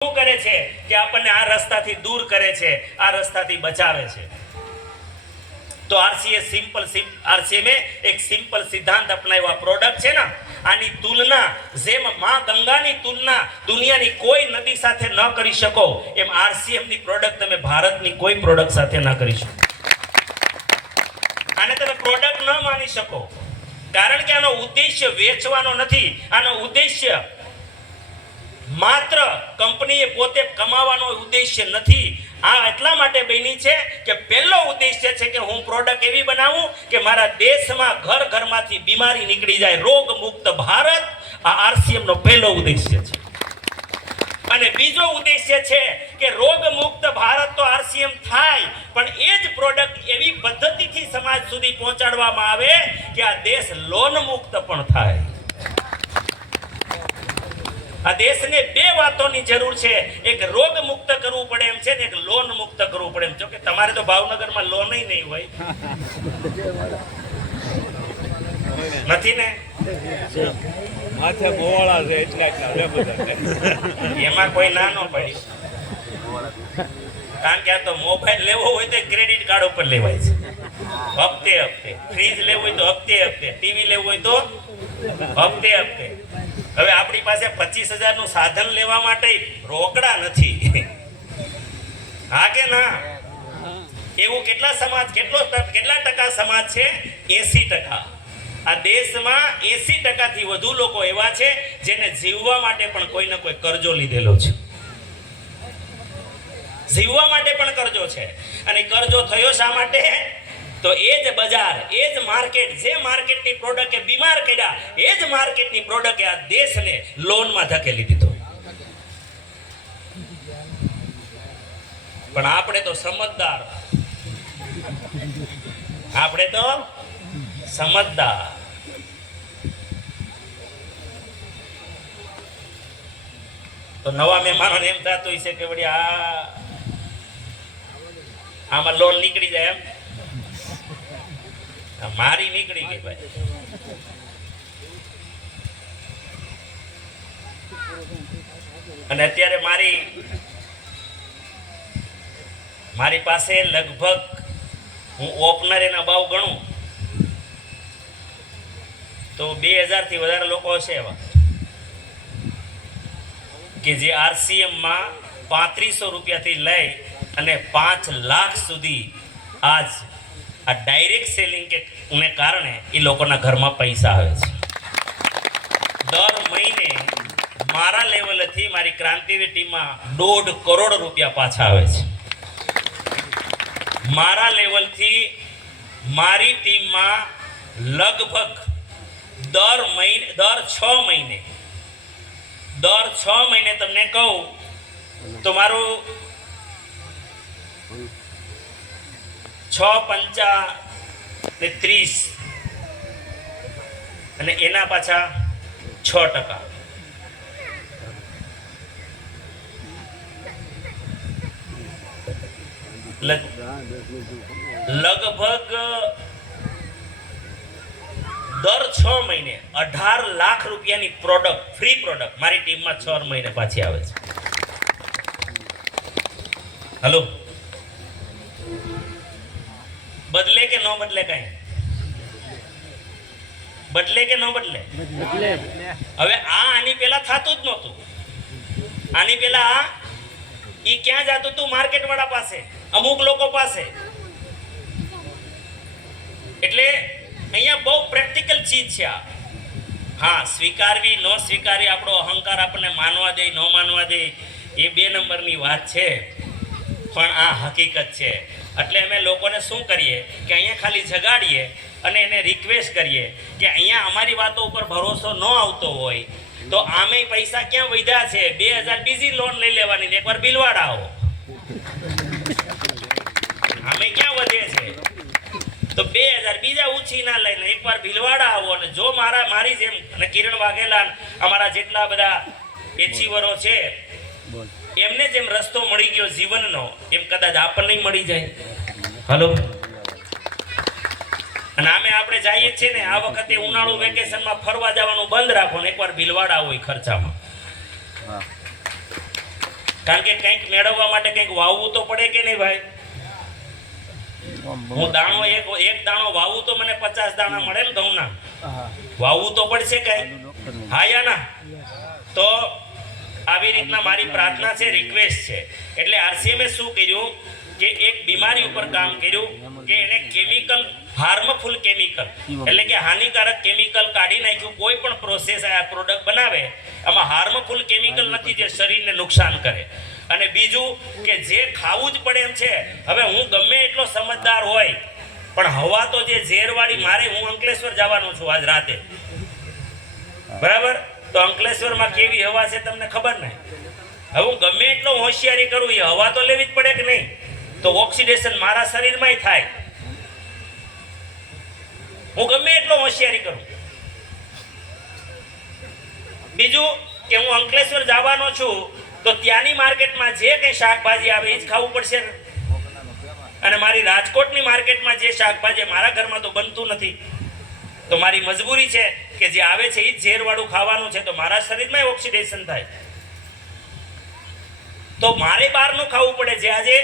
શું કરે છે કે આપણને આ રસ્તાથી દૂર કરે છે, આ રસ્તાથી બચાવે છે। તો આરસીએમ એક સિમ્પલ સિદ્ધાંત અપનાવ્યો। આ પ્રોડક્ટ છે ને, આની તુલના જેમ માં ગંગાની તુલના દુનિયાની કોઈ નદી સાથે ન કરી શકો, એમ આરસીએમ ની પ્રોડક્ટ તમે ભારતની કોઈ પ્રોડક્ટ સાથે ન કરી શકો। આને તમે પ્રોડક્ટ ન માની શકો, કારણ કે આનો ઉદ્દેશ્ય વેચવાનો નથી, આનો ઉદ્દેશ્ય માત્ર કંપનીએ પોતે કમાવાનો ઉદ્દેશ્ય નથી। આ એટલા માટે બની છે કે પહેલો ઉદ્દેશ્ય છે કે હું પ્રોડક્ટ એવી બનાવું કે મારા દેશમાં ઘર ઘરમાંથી બીમારી નીકળી જાય, રોગ મુક્ત ભારત। આ આરસીએમ નો પહેલો ઉદ્દેશ્ય છે। અને બીજો ઉદ્દેશ્ય છે કે રોગ મુક્ત ભારત તો આરસીએમ થાય, પણ એ જ પ્રોડક્ટ એવી પદ્ધતિથી સમાજ સુધી પહોંચાડવામાં આવે કે આ દેશ લોન મુક્ત પણ થાય। આ દેશને બે વાતોની જરૂર છે, એક રોગ મુક્ત કરવું પડે એમ છે ને એક લોન મુક્ત કરવું પડે એમ। જો કે તમારે તો ભાવનગરમાં લોન નહીં હોય, નથી ને? માથે મોવાળા છે એટલા એમાં કોઈ ના ન પડી, કારણ કે આ તો મોબાઈલ લેવો હોય તો ક્રેડિટ કાર્ડ ઉપર લેવાય છે, હપ્તે હપ્તે। ફ્રીજ લેવું હોય તો હપ્તે હપ્તે, ટીવી લેવું હોય તો હપ્તે હપ્તે। હવે આપણી પાસે 25,000 નું સાધન લેવા માટે રોકડા નથી, હા કે ના? એવું કેટલા ટકા સમાજ છે? 80%। આ દેશમાં 80% થી વધુ લોકો એવા છે જેને જીવવા માટે પણ કોઈ ને કોઈ કર્જો લીધેલો છે, જીવવા માટે પણ કર્જો છે। અને કર્જો થયો શા માટે? તો એ જ બજાર, એ જ માર્કેટ, જે માર્કેટની પ્રોડક્ટ એ બીમાર કર્યા, એ જ માર્કેટની પ્રોડક્ટ આ દેશને લોનમાં ધકેલી દીધો। પણ આપણે તો સમજદાર, આપણે તો સમજદાર। તો નવા મહેમાનોને એમ થતું હશે કે વળી આમાં લોન નીકળી જાય એમ, મારી નીકળી ગઈ ભાઈ। અને અત્યારે મારી પાસે લગભગ હું ઓપનર એના ભાવ ગણું તો 2000 થી વધારે લોકો હશે એવા કે જે આરસીએમ માં 3500 રૂપિયાથી લઈ અને 5 લાખ સુધી આજ આ ડાયરેક્ટ સેલિંગ ને કારણે એ લોકોના ઘરમાં પૈસા આવે છે। દર મહિને મારા લેવલથી મારી ક્રાંતિવીર ટીમમાં 1.5 કરોડ રૂપિયા પાછા આવે છે। મારા લેવલથી મારી ટીમમાં લગભગ દર 6 મહિને તમને કહું તો મારું 6×5 = 30 અને એના પાછા 6%। લગભગ દર 6 મહિને 18 લાખ રૂપિયાની પ્રોડક્ટ, ફ્રી પ્રોડક્ટ મારી ટીમમાં 6 મહિને પાછી આવે છે। હલો, બદલે કે ન બદલે? કઈ બદલે કે ન બદલે? હવે આની પેલા થતું જ નહોતું। આની પેલા ઈ ક્યાં જતું તું? માર્કેટ વાળા પાસે, અમુક લોકો પાસે। એટલે અહીંયા બહુ પ્રેક્ટિકલ ચીજ છે આ। હા, સ્વીકારવી ન સ્વીકારવી, આપણો અહંકાર આપણને માનવા દે ન માનવા દે એ 2 નંબરની વાત છે, પણ આ હકીકત છે। એટલે અમે લોકોને શું કરીએ કે અહીંયા ખાલી જગાડીએ અને એને રિક્વેસ્ટ કરીએ કે અહીંયા અમારી વાતો ઉપર ભરોસો ન આવતો હોય તો આમે પૈસા ક્યાં વધ્યા છે? 2000 બીજી લોન લઈ લેવાની, એકવાર બિલવાડા આવો, આમે ક્યાં વધે છે? તો 2000 બીજા ઊંચી ના લઈને એકવાર ભીલવાડા આવો, અને જો મારી જેમ અને કિરણ વાઘેલા અમારા જેટલા બધા એચીવરો છે એમને જેમ રસ્તો મળી ગયો જીવનનો, એમ કદાચ આપણને મળી જાય। હલો, અને આપણે જઈએ છીએ ને આ વખતે ઉનાળુ વેકેશનમાં ફરવા જવાનું બંધ રાખો ને એકવાર ભીલવાડા હોય ખર્ચામાં। કારણ કે કંઈક મેળવવા માટે કંઈક વાવવું તો પડે કે નહીં ભાઈ? હું દાણો એક દાણો વાવું તો મને 50 દાણા મળે ને ઘઉંના. વાવવું તો પડશે કઈ, હા યા ના? તો આવી રીતના મારી પ્રાર્થના છે, રિક્વેસ્ટ છે. એટલે આરસીએમએ શું કર્યું કે એક બીમારી ઉપર કામ કર્યું કે એને કેમિકલ, હાર્મફુલ કેમિકલ એટલે કે હાનિકારક કેમિકલ કાઢી નાખ્યું. કોઈ પણ પ્રોસેસ આ પ્રોડક્ટ બનાવે આમાં હાર્મફુલ કેમિકલ નથી જે શરીરને નુકસાન કરે. અને બીજું કે જે ખાવું જ પડે એમ છે. હવે હું ગમે એટલો સમજદાર હોય પણ હવા તો જે ઝેરવાળી, મારે હું અંકલેશ્વર જવાનો છું આજ રાતે, બરાબર? તો અંકલેશ્વરમાં કેવી હવા છે તમને ખબર ને? હવે હું ગમે એટલો હોશિયારી કરું, એ હવા તો લેવી જ પડે કે નહીં? તો ઓક્સિડેશન મારા શરીરમાંય થાય. હું ગમે એટલો હોશિયારી કરું. બીજું કે હું અંકલેશ્વર જવાનો છું તો ત્યાંની માર્કેટમાં જે કંઈ શાકભાજી આવે એ જ ખાવું પડશે ને. અને મારી રાજકોટની માર્કેટમાં જે શાકભાજી મારા ઘરમાં તો બનતું નથી, તો મારી મજબૂરી છે કે જે આવે છે એ જ ઝેરવાળું ખાવાનું છે. તો મારા શરીરમાં ઓક્સિડેશન થાય, તો મારે બહારનું ખાવું પડે. જે આજે